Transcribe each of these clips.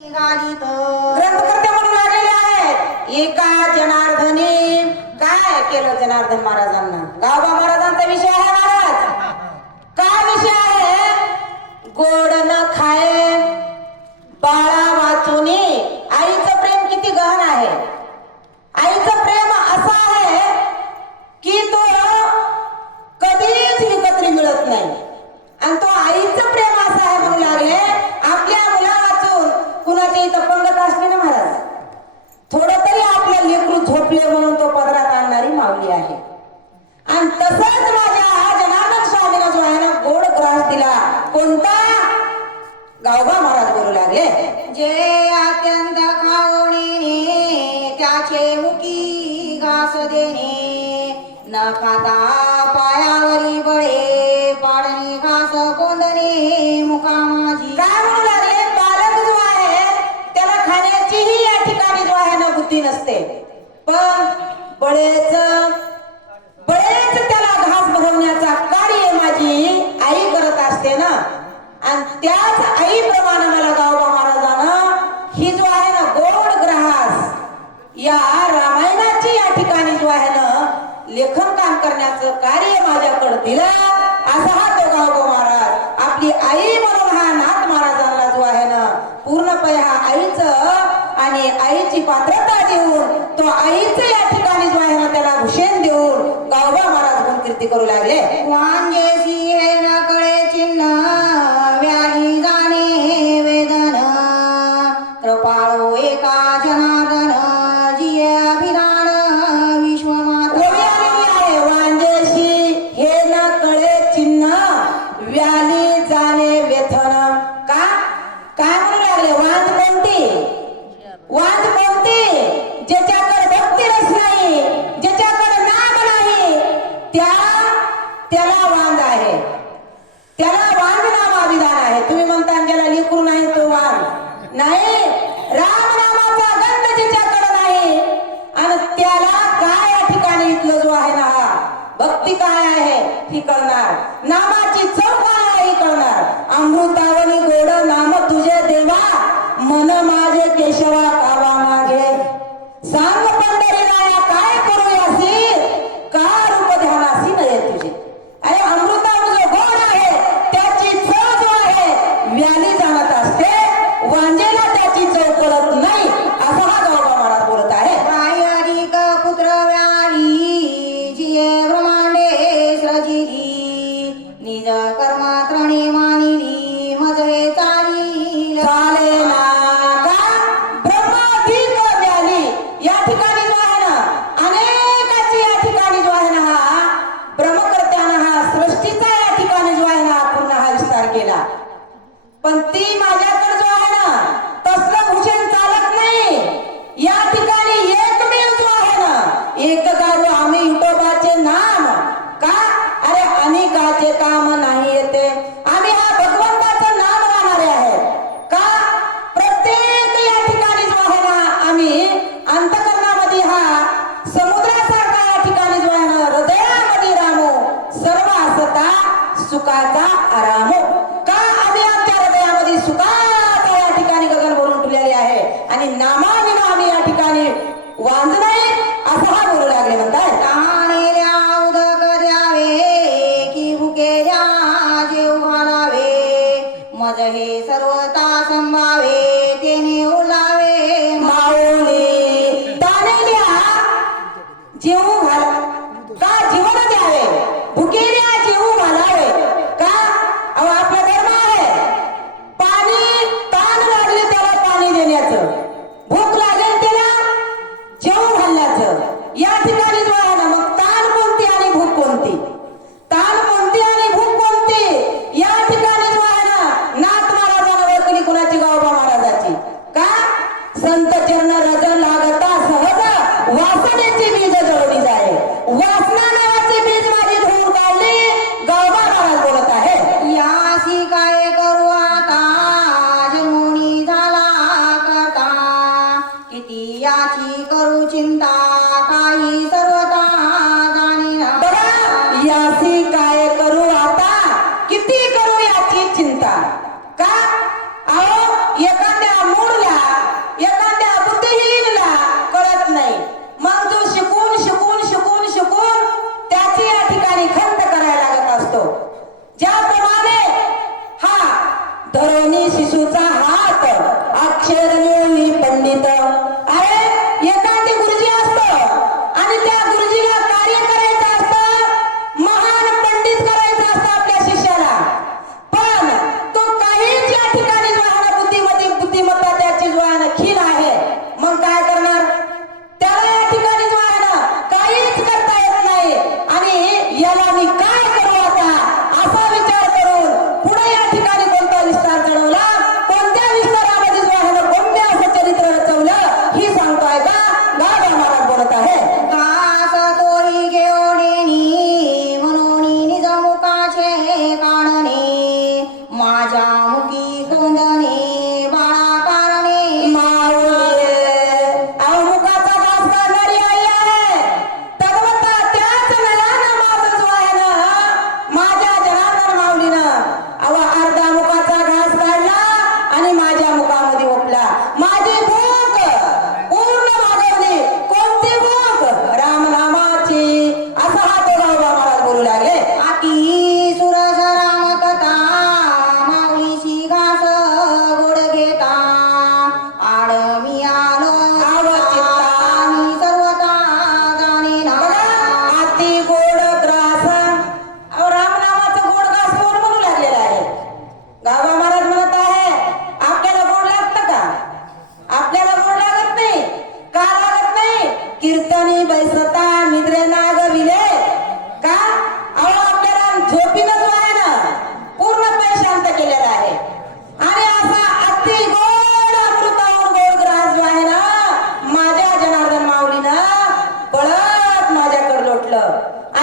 गाडीत ग्रंथकर्ते म्हणून लागलेले आहेत. एका जनार्दने. काय केलं जनार्दन महाराजांना? गावबा महाराजांचा विषय आहे महाराज. काय विषय आहे? गोड न खाय बाळा देणे पायावरी बळे पाडणी घास कोंदणे मुका माझी काय म्हणू लागले बालक जो आहे त्याला खाण्याचीही या ठिकाणी जो आहे ना बुद्धी नसते. पण बळेच बळेच त्याला घास भरवण्याचा कार्य माझी आई करत असते ना. आणि त्याच आईप्रमाणे मला गाव महाराजानं ही जो आहे ना गोड ग्रास या रामायणाची या ठिकाणी जो आहे ना लेखन काम करण्याचं कार्य माझ्याकडे दिलं असा हा तो गावगो महाराज. आपली आई म्हणून हा नाथ महाराजांना जो आहे ना पूर्णपणे हा आईच आणि आईची पात्रता देऊन तो आईच या ठिकाणी जो आहे ना त्याला भूषण देऊन गावबा महाराज पण कीर्ती करू लागले. वांगे वाद बोलते ज्याच्याकडे भक्ती रस नाही ज्याच्याकडे नाम नाही त्या त्याला वांद आहे. त्याला वांद नामा विधान आहे. तुम्ही म्हणता ज्याला लिखू नाही तो वाद. नाही राम नामाचा गंध ज्याच्याकडे नाही आणि त्याला काय या ठिकाणी इथलं जो आहे ना हा भक्ती काय आहे ही कळणार. नामाची चव काय आहे ही कळणार. अमृतावली गोड नाम तुझे देवा मन माझे केशवा कावा मागे. सांग पंढरीला हा या ठिकाणी जो आहे ना पुन्हा हा विस्तार केला. पण ती माझ्याकडे जो हे सर्वता संभावे तेने ओलावे माऊली. तानेल्या जेवू घाला. का जीवन द्यावे? भुकेल्या जेवू घालावे. का? अहो आपला धर्म आहे. पाणी ताण लागले त्याला पाणी देण्याचं. भूक लागेल त्याला जेवू घालण्याचं. या ठिकाणी जो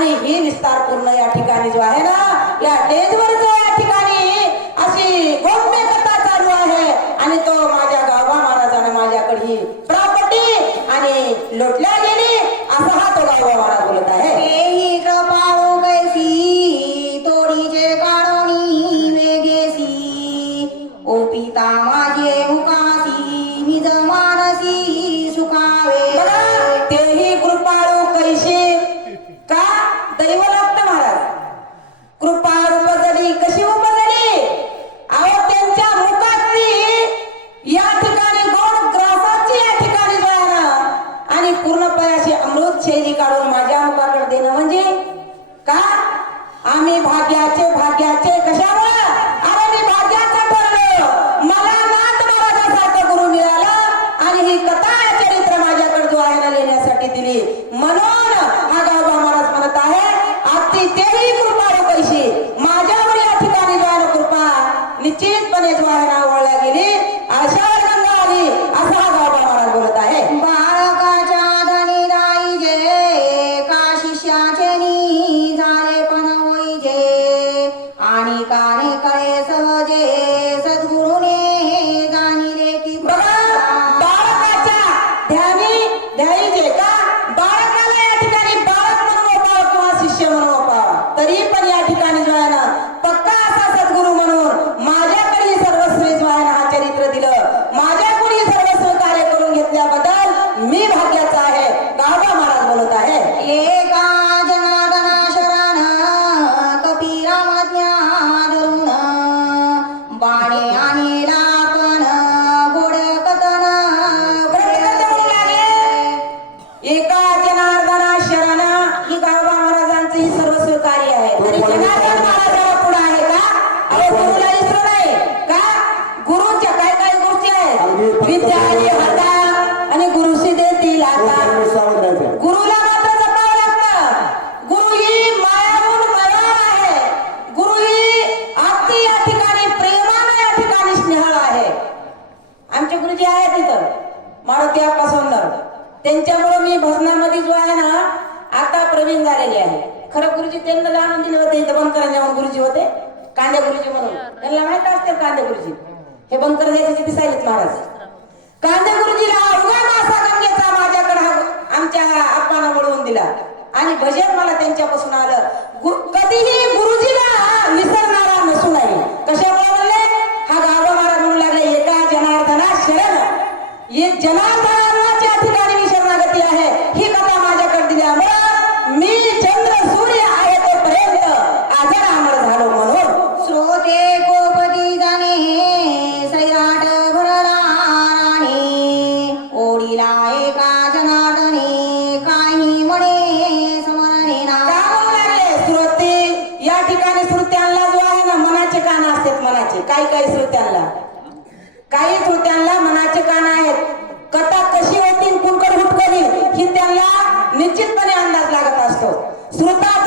आणि ही निस्तार पूर्ण या ठिकाणी जो आहे ना या टेजवर जो या ठिकाणी अशी गोम्य कथा चालू आहे. आणि तो माझ्या गावा महाराजानं माझ्याकडे ही प्रॉपर्टी आणि लोटल्या गेली. असा हा तो गावा महाराज बोलत आहे. तोडीचे काढोणी वेगेसी. ओ पिता Марії मी भजनामध्ये जो आहे ना आता प्रवीण झालेले आहे. खरं गुरुजी त्यांना जाणून दिले होते इथं बनकरांच्या गुरुजी होते. कांदे गुरुजी म्हणून. त्यांना माहीत असते कांदे गुरुजी. हे बनकर जायचे दिसायलेत महाराज. कांदे गुरुजीला अवघा मासा गंगेचा माझ्याकडे आमच्या आप्पानं वळवून दिला. आणि भजन निश्चितपणे अंदाज लागत असतो. श्रोता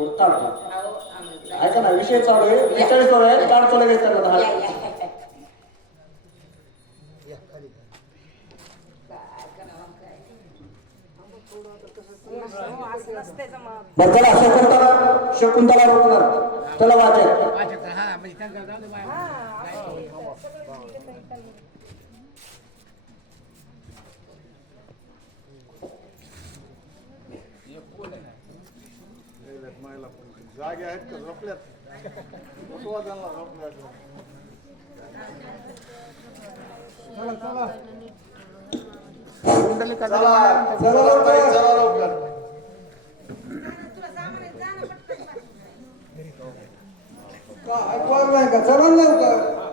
कुर्ताळ ऐका ना विषय चालू आहे बेचाळीस वर आहे कार्ड चालू आहे दहा बरं त्याला असं करताना शकुंतला रोखणार त्याला वाचत जागे आहेत का? झोपल्यात. उपवासाला झोपल्यात चला चला. कुंडली चला. चला लोकांनी चला लोकांनी का ऐकवायला नाही का? चला लवकर.